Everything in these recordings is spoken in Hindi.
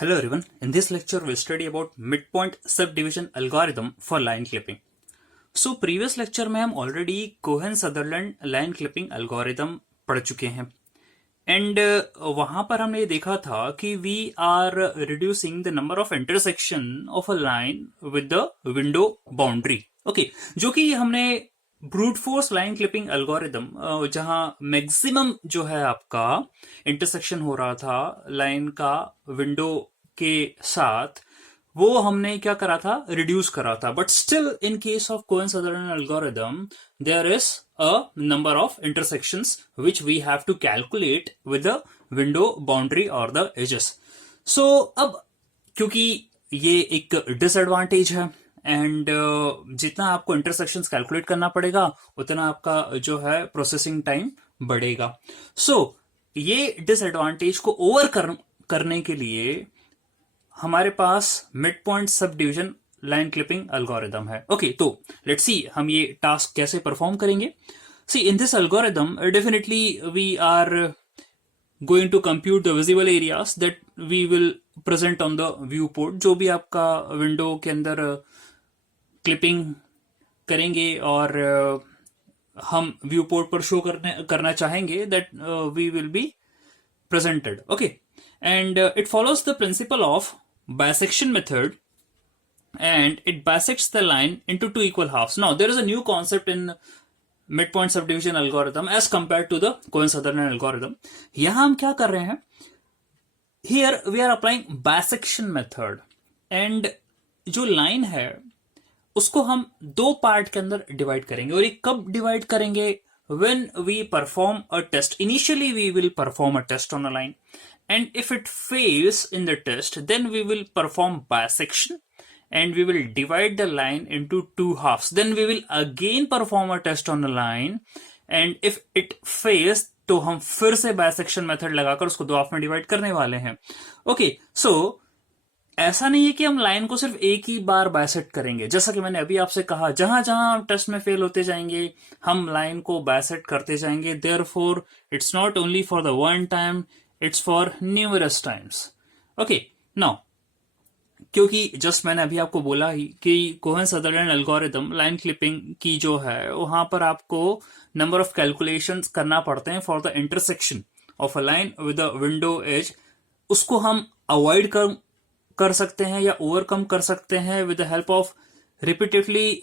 Hello everyone, in this lecture we'll study about midpoint subdivision algorithm for line clipping. So previous lecture में हम already Cohen-Sutherland line clipping algorithm पढ़ चुके हैं एंड वहां पर हमने ये देखा था कि we are reducing the number of intersection of a line with the window boundary. Okay, जो कि हमने brute force line clipping algorithm जहां मैक्सिमम जो है आपका इंटरसेक्शन हो रहा था लाइन का विंडो के साथ, वो हमने क्या करा था, रिड्यूस करा था। But still in case of Cohen Sutherland algorithm there is a number of intersections which we have to calculate with the window boundary or the edges. So अब क्योंकि ये एक डिसएडवांटेज है एंड जितना आपको इंटरसेक्शंस कैलकुलेट करना पड़ेगा उतना आपका जो है प्रोसेसिंग टाइम बढ़ेगा। सो ये डिसएडवांटेज को करने के लिए हमारे पास मिड पॉइंट सब डिविजन लाइन क्लिपिंग एल्गोरिदम है। ओके, तो लेट्स सी हम ये टास्क कैसे परफॉर्म करेंगे। See in this algorithm definitely we are going to compute the visible areas that we will present on the view port. जो भी आपका विंडो के अंदर क्लिपिंग करेंगे और हम व्यू पोर्ट पर शो करना चाहेंगे that we will be presented. Okay, and it follows the principle of bisection method and it bisects the line into two equal halves. Now there is a new concept in midpoint subdivision algorithm as compared to the Cohen-Sutherland algorithm. यहाँ हम क्या कर रहे हैं, here we are applying bisection method and जो line है उसको हम दो पार्ट के अंदर डिवाइड करेंगे। और ये कब डिवाइड करेंगे? When we perform a test. Initially we will perform a test on a line, and if it fails in the test, then we will perform bisection and we will divide the line into two halves. Then we will again perform a test on the line, and if it fails तो हम फिर से bisection method लगाकर उसको दो हाफ में डिवाइड करने वाले हैं। Okay, so ऐसा नहीं है कि हम लाइन को सिर्फ एक ही बार बाइसेक्ट करेंगे। जैसा कि मैंने अभी आपसे कहा, जहां जहां हम टेस्ट में फेल होते जाएंगे हम लाइन को बाइसेक्ट करते जाएंगे। Therefore it's not only for the one time, it's for numerous times. Okay, now क्योंकि जस्ट मैंने अभी आपको बोला ही कि कोहेन-सदरलैंड एल्गोरिदम लाइन क्लिपिंग की जो है वहां पर आपको नंबर ऑफ कैलकुलेशंस करना पड़ते हैं for the intersection of a line with a window edge. उसको हम अवॉइड कर सकते हैं या ओवरकम कर सकते हैं with the help of repeatedly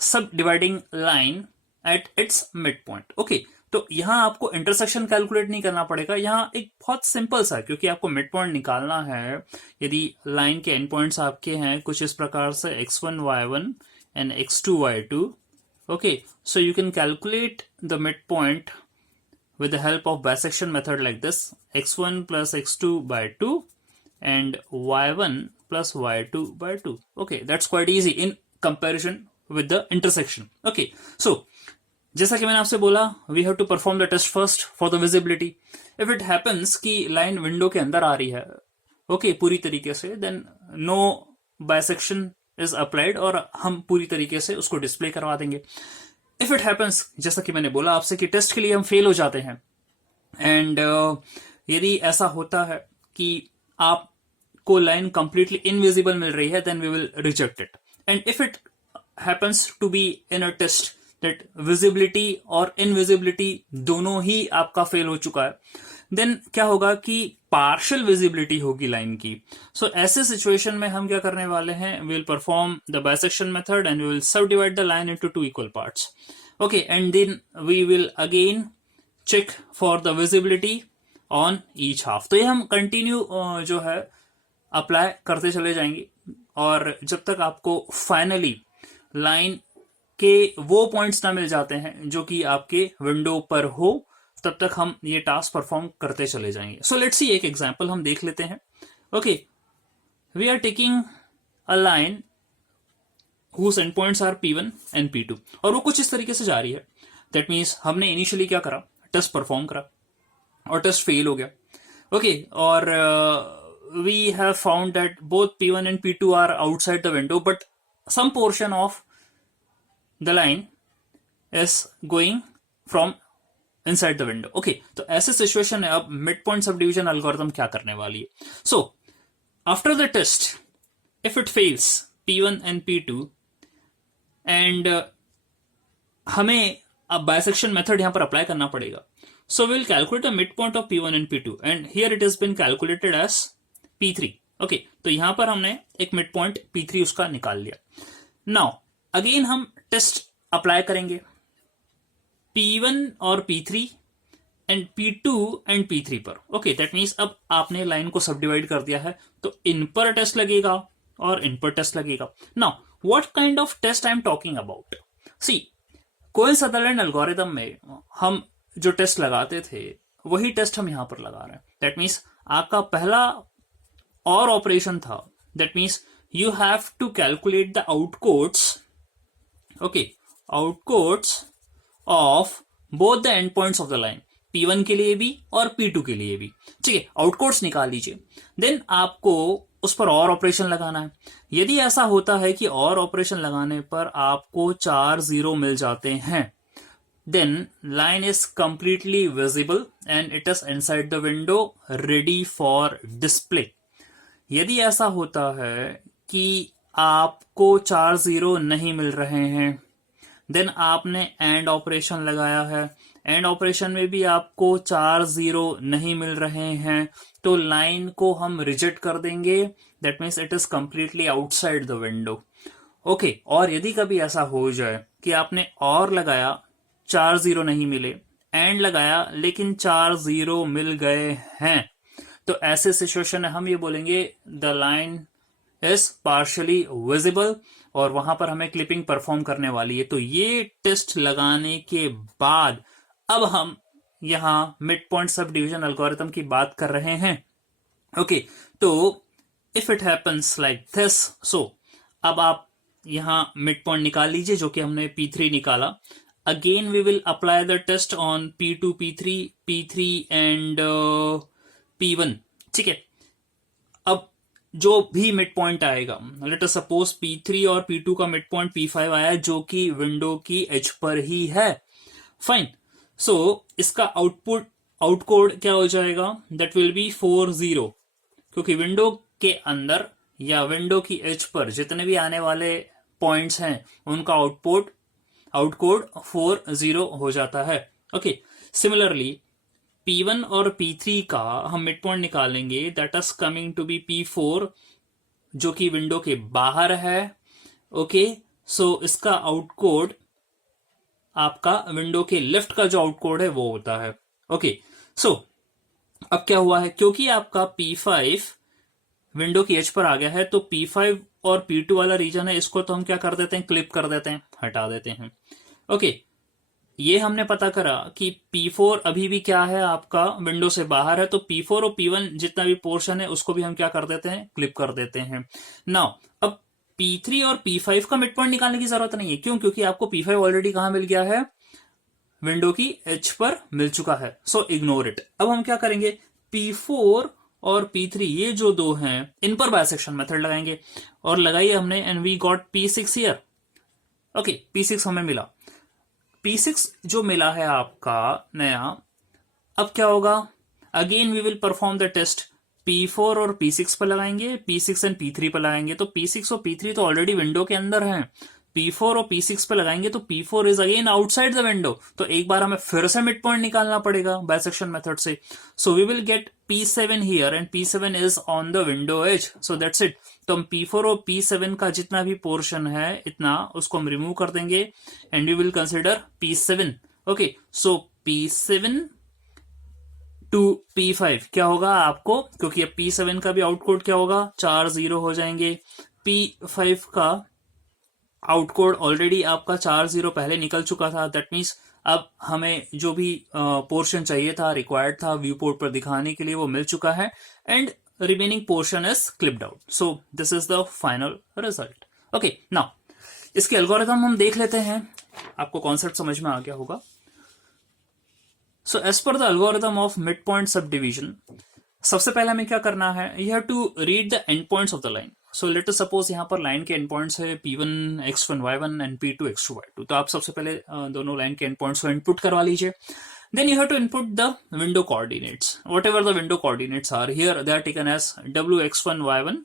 sub dividing line at its mid point. Okay, तो यहां आपको इंटरसेक्शन कैलकुलेट नहीं करना पड़ेगा। यहां एक बहुत सिंपल सा, क्योंकि आपको मिड पॉइंट निकालना है। यदि लाइन के एंड पॉइंट्स आपके हैं कुछ इस प्रकार से x1 y1 and x2 y2, okay, so you can calculate the mid point with the help of bisection method like this: x1 plus x2 by 2 and y1 plus y2 by 2. Okay, that's quite easy in comparison with the intersection. Okay, so जैसा कि मैंने आपसे बोला, we have to perform the test first for the visibility. If it happens कि लाइन विंडो के अंदर आ रही है, okay, पूरी तरीके से, then no bisection is applied और हम पूरी तरीके से उसको डिस्प्ले करवा देंगे। इफ इट हैपन्स, जैसा कि मैंने बोला आपसे, कि टेस्ट के लिए हम फेल हो जाते हैं एंड यदि ऐसा होता है कि आपको लाइन कंप्लीटली इनविजिबल मिल रही है, then we will reject it. And if it happens to be in a test that visibility और इनविजिबिलिटी दोनों ही आपका फेल हो चुका है, देन क्या होगा कि पार्शियल विजिबिलिटी होगी लाइन की। सो ऐसे सिचुएशन में हम क्या करने वाले हैं, we will perform the bisection method and we will sub divide the line into two equal parts. Okay, and then we will again check for the visibility on each half. तो ये हम कंटिन्यू जो है अप्लाई करते चले जाएंगे और जब तक आपको फाइनली लाइन के वो पॉइंट्स ना मिल जाते हैं जो कि आपके विंडो पर हो, तब तक हम ये टास्क परफॉर्म करते चले जाएंगे। सो लेट्स सी, एक एग्जांपल हम देख लेते हैं। Okay, we are taking a line whose endpoints are P1 and P2 और वो कुछ इस तरीके से जा रही है। दैट मीन्स हमने इनिशियली क्या करा, टेस्ट परफॉर्म करा और टेस्ट फेल हो गया। ओके, और we have found that both P1 and P2 are outside the window but some portion of the line is going from inside the window. Okay, तो ऐसे सिचुएशन है अब mid point sub division algorithm क्या करने वाली है। सो After the test, if it fails P1 and P2 and हमें अब बायसेक्शन मेथड यहां पर अप्लाई करना पड़ेगा. So will calculate the mid point of P1 and P2 and here it is been calculated as P3. Okay, तो यहां पर हमने एक मिड पॉइंट P3 उसका निकाल लिया. नाउ अगेन हम टेस्ट अप्लाई करेंगे P1 और P3 and P2 and P3 पर. ओके, दैट मीन्स अब आपने लाइन को सब डिवाइड कर दिया है, तो इन पर टेस्ट लगेगा और इन पर टेस्ट लगेगा. Now what kind of test I am talking about? See, Cohen Sutherland algorithm में हम जो टेस्ट लगाते थे वही टेस्ट हम यहां पर लगा रहे हैं. दैट मीन्स आपका पहला और ऑपरेशन था, that means you have to calculate the outcodes. Okay, outcodes of both the end points of the line, P1 के लिए भी और P2 के लिए भी. ठीक है, आउटकोड्स निकाल लीजिए. देन आपको उस पर और ऑपरेशन लगाना है. यदि ऐसा होता है कि और ऑपरेशन लगाने पर आपको 4 0 मिल जाते हैं, then line is completely visible and it is inside the window ready for display. यदि ऐसा होता है कि आपको 4 0 नहीं मिल रहे हैं, देन आपने एंड ऑपरेशन लगाया है, एंड ऑपरेशन में भी आपको 4 0 नहीं मिल रहे हैं, तो लाइन को हम रिजेक्ट कर देंगे. That means it is completely outside the window. Okay, और यदि कभी ऐसा हो जाए कि आपने और लगाया, 4 0 नहीं मिले, एंड लगाया लेकिन 4 0 मिल गए हैं, तो ऐसे सिचुएशन में हम ये बोलेंगे the line is partially visible और वहां पर हमें क्लिपिंग परफॉर्म करने वाली है. तो ये टेस्ट लगाने के बाद अब हम यहां mid point sub division algorithm की बात कर रहे हैं. ओके, तो if it happens like this, so अब आप यहां मिड पॉइंट निकाल लीजिए जो कि हमने P3 निकाला. Again we will apply the test on P2, P3 and P1. ठीक है, अब जो भी मिड पॉइंट आएगा, लेट अस सपोज P3 और P2 का मिड पॉइंट P5 आया जो कि विंडो की एज पर ही है. फाइन, सो इसका आउटकोड क्या हो जाएगा? दैट विल बी 4 0, क्योंकि विंडो के अंदर या विंडो की एज पर जितने भी आने वाले पॉइंट्स हैं उनका आउटकोड 4 0 हो जाता है. ओके, सिमिलरली P1 और P3 का हम मिड पॉइंट निकालेंगे, that is coming to be P4 जो कि विंडो के बाहर है. ओके, सो इसका आउटकोड आपका विंडो के लेफ्ट का जो आउटकोड है वो होता है. ओके, सो अब क्या हुआ है, क्योंकि आपका P5 विंडो की एज पर आ गया है, तो P5 और P2 वाला रीजन है, इसको तो हम क्या कर देते हैं, क्लिप कर देते हैं, हटा देते हैं. ओके, ये हमने पता करा कि P4 अभी भी क्या है, आपका विंडो से बाहर है, तो P4 और P1 जितना भी पोर्शन है उसको भी हम क्या कर देते हैं, क्लिप कर देते हैं. नाउ अब P3 और P5 का मिड पॉइंट निकालने की जरूरत नहीं है. क्यों? क्योंकि आपको P5 ऑलरेडी कहां मिल गया है, विंडो की एज पर मिल चुका है. So ignore it. अब हम क्या करेंगे, P4 और P3 ये जो दो हैं इन पर बायसेक्शन मेथड लगाएंगे, और लगाइए हमने and we got P6 here. Okay, P6 हमें मिला. P6 जो मिला है आपका नया, अब क्या होगा, again we will perform the test. P4 और P6 पर लगाएंगे, P6 एंड P3 पर लगाएंगे, तो P6 और P3 तो ऑलरेडी विंडो के अंदर हैं. P4 और P6 पर लगाएंगे तो P4 is again outside the window, तो एक बार हमें फिर से मिड पॉइंट निकालना पड़ेगा बायसेक्शन मेथड से. So we will get P7 here and P7 is on the window edge. So that's it. तो हम P4 और P7 का जितना भी पोर्शन है इतना उसको हम रिमूव कर देंगे and we will consider P7. Okay, so P7 to P5 क्या होगा आपको, क्योंकि अब P7 का भी आउटकोड क्या होगा, 4 0 हो जाएंगे. P5 का आउटकोड ऑलरेडी आपका 4 0 पहले निकल चुका था. दैट मीन्स अब हमें जो भी पोर्शन चाहिए था, रिक्वायर्ड था व्यू पोर्ट पर दिखाने के लिए, वो मिल चुका है and remaining portion is clipped out. So this is the final result. Okay, now इसके एल्गोरिथम हम देख लेते हैं, आपको कॉन्सेप्ट समझ में आ गया होगा. So as per the algorithm of mid point सब डिविजन, सबसे पहले हमें क्या करना है, you have to read the end points of the line. So let us suppose यहाँ पर लाइन के एंड पॉइंट्स है P1 X1 Y1 and P2 X2 Y2. तो आप सबसे पहले दोनों लाइन के एंड पॉइंट्स को इनपुट करवा लीजिए. Then you have to input the window coordinates. Whatever the window coordinates are here, they are taken as W X1 Y1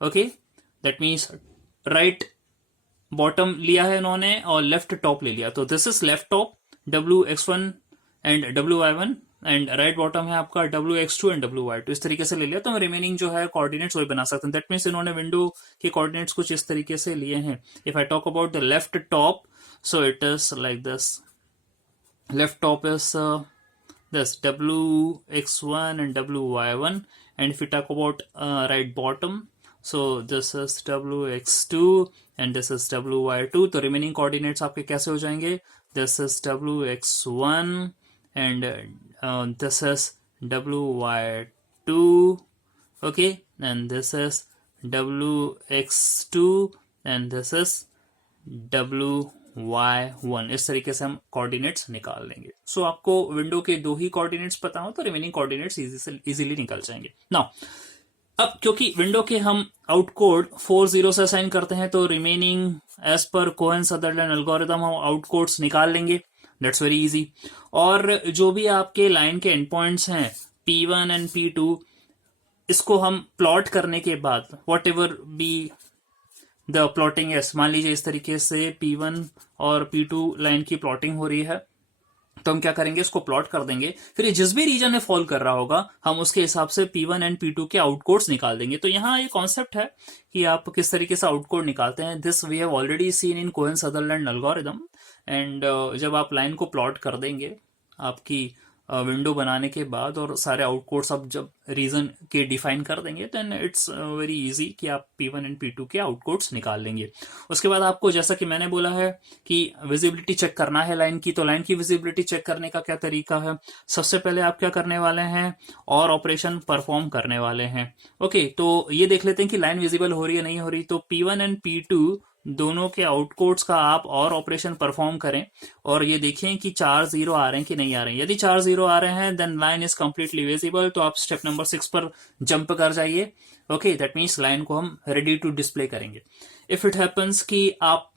okay, that means right bottom लिया है इन्होंने और लेफ्ट टॉप ले लिया, तो this is left top W(x1) and W(y1) and right bottom है आपका W(x2) एंड W(y2), इस तरीके से ले लिया, तो हम रिमेनिंग जो है कोऑर्डिनेट्स वही बना सकते हैं। दैट मीन्स इन्होंने विंडो के कोऑर्डिनेट्स कुछ इस तरीके से लिए हैं। If I talk about the left top, so it is like this, left top is this W(x1) and W(y1), and if we talk about right bottom, so this is W(x2) and this is W(y2), तो remaining coordinates आपके कैसे हो जाएंगे, this is W(x1) and this is W(y2), okay, and this is W(x2) and this is W(y1), इस तरीके से हम कोऑर्डिनेट्स निकाल लेंगे। सो आपको विंडो के दो ही कोऑर्डिनेट्स पता हो तो रिमेनिंग कोऑर्डिनेट्स इजीली निकल जाएंगे। नाउ अब क्योंकि विंडो के हम आउटकोड 40 से असाइन करते हैं, तो रिमेनिंग एज पर कोहेन-सदरलैंड एल्गोरिथम हम आउटकोड्स निकाल लेंगे। That's very easy. और जो भी आपके लाइन के एंड पॉइंट्स हैं P1 एंड P2, इसको हम प्लॉट करने के बाद what ever be the plotting है, मान लीजिए इस तरीके से P1 और P2 लाइन की प्लॉटिंग हो रही है, तो हम क्या करेंगे, इसको प्लॉट कर देंगे, फिर ये जिस भी रीजन में फॉल कर रहा होगा हम उसके हिसाब से P1 एंड P2 के आउटकोड्स निकाल देंगे। तो यहाँ ये कॉन्सेप्ट है कि आप किस तरीके से आउटकोड निकालते हैं। This we have already seen in Cohen Sutherland algorithm. And जब आप लाइन को प्लॉट कर देंगे आपकी विंडो बनाने के बाद और सारे आउटकोड्स आप जब रीजन के डिफाइन कर देंगे, देन इट्स वेरी इजी कि आप P1 एंड P2 के आउटकोड्स निकाल लेंगे। उसके बाद आपको, जैसा कि मैंने बोला है कि विजिबिलिटी चेक करना है लाइन की, तो लाइन की विजिबिलिटी चेक करने का क्या तरीका है, सबसे पहले आप क्या करने वाले हैं, और ऑपरेशन परफॉर्म करने वाले हैं। ओके, तो ये देख लेते हैं कि लाइन विजिबल हो रही है नहीं हो रही। तो P1 एंड P2 दोनों के आउटकोड्स का आप और ऑपरेशन परफॉर्म करें और ये देखें कि 4 0 आ रहे हैं कि नहीं आ रहे हैं। यदि 4 0 आ रहे हैं then line is completely visible, तो आप स्टेप नंबर 6 पर जंप कर जाइए। ओके, दैट मीन्स लाइन को हम रेडी टू डिस्प्ले करेंगे। इफ इट हैपन्स कि आप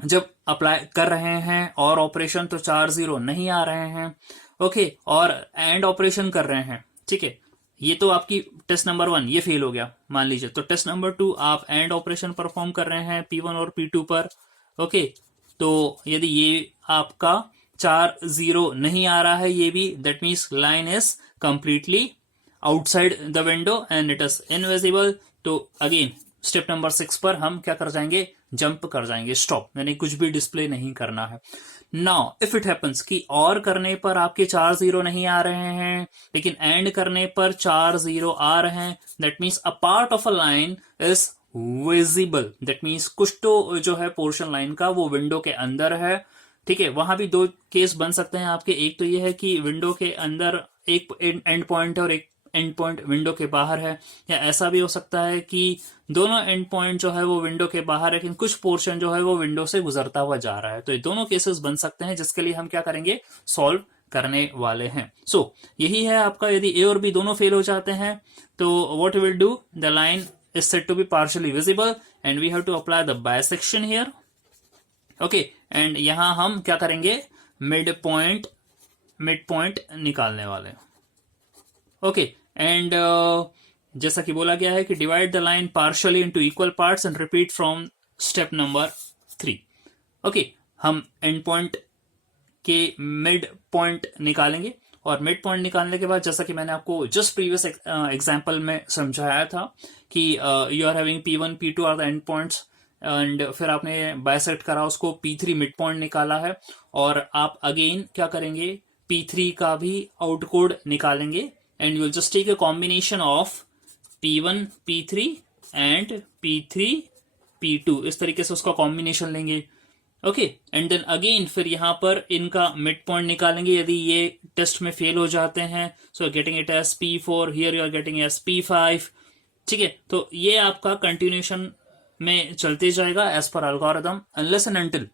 जब अप्लाई कर रहे हैं और ऑपरेशन तो 4 0 नहीं आ रहे हैं, ओके, और एंड ऑपरेशन कर रहे हैं, ठीक है, ये तो आपकी टेस्ट नंबर 1 ये फेल हो गया मान लीजिए, तो टेस्ट नंबर 2 आप एंड ऑपरेशन परफॉर्म कर रहे हैं P1 और P2 पर। ओके, तो यदि ये आपका 4 0 नहीं आ रहा है ये भी, that means line is completely outside the window and it is invisible. तो अगेन स्टेप नंबर 6 पर हम क्या कर जाएंगे, जंप कर जाएंगे, स्टॉप, यानी कुछ भी डिस्प्ले नहीं करना है। नाउ इफ इट हैपन्स कि और करने पर आपके 4 0 नहीं आ रहे हैं लेकिन एंड करने पर 4 0 आ रहे हैं, that means a part of a line is visible. That means कुछ तो जो है पोर्शन लाइन का वो विंडो के अंदर है, ठीक है। वहां भी दो केस बन सकते हैं आपके, एक तो ये है कि विंडो के अंदर एक एंड पॉइंट है और एक एंड पॉइंट विंडो के बाहर है, या ऐसा भी हो सकता है कि दोनों एंड पॉइंट जो है वो विंडो के बाहर है लेकिन कुछ पोर्शन जो है वो विंडो से गुजरता हुआ जा रहा है। तो ये दोनों केसेस बन सकते हैं जिसके लिए हम क्या करेंगे, सॉल्व करने वाले हैं। सो यही है आपका, यदि ए और बी दोनों फेल हो जाते हैं तो what will do, the line is said to be partially visible and we have to apply the bisection here. Okay, and यहां हम क्या करेंगे, मिड पॉइंट निकालने वाले। ओके, एंड जैसा कि बोला गया है कि divide the line partially into equal parts and repeat from step number 3। Okay, हम एंड पॉइंट के मिड पॉइंट निकालेंगे और मिड पॉइंट निकालने के बाद, जैसा कि मैंने आपको जस्ट प्रीवियस एग्जांपल में समझाया था कि you are having P1 P2 are the end points and फिर आपने बाइसेक्ट करा उसको, P3 मिड पॉइंट निकाला है और आप अगेन क्या करेंगे, P3 का भी आउटकोड निकालेंगे and you will just take a combination of P1 P3 and P3 P2, इस तरीके से उसका कॉम्बिनेशन लेंगे। ओके, एंड देन अगेन फिर यहां पर इनका मिड पॉइंट निकालेंगे यदि ये टेस्ट में फेल हो जाते हैं। So getting it as P4, here you are getting as P5, ठीक है। तो ये आपका कंटिन्यूएशन में चलते जाएगा as per algorithm, unless and until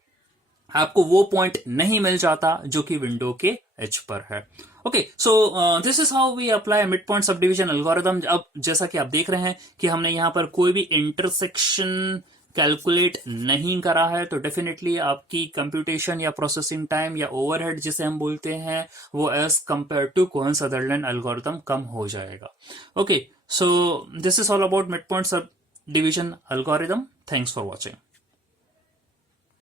आपको वो पॉइंट नहीं मिल जाता जो कि विंडो के एज पर है। Okay, so this is how we apply mid point sub division algorithm. अब जैसा कि आप देख रहे हैं कि हमने यहां पर कोई भी इंटरसेक्शन कैलकुलेट नहीं करा है, तो डेफिनेटली आपकी कंप्यूटेशन या प्रोसेसिंग टाइम या ओवरहेड जिसे हम बोलते हैं वो as compare to Cohen Sutherland algorithm कम हो जाएगा। Okay, so this is all about mid point sub division algorithm. Thanks for watching.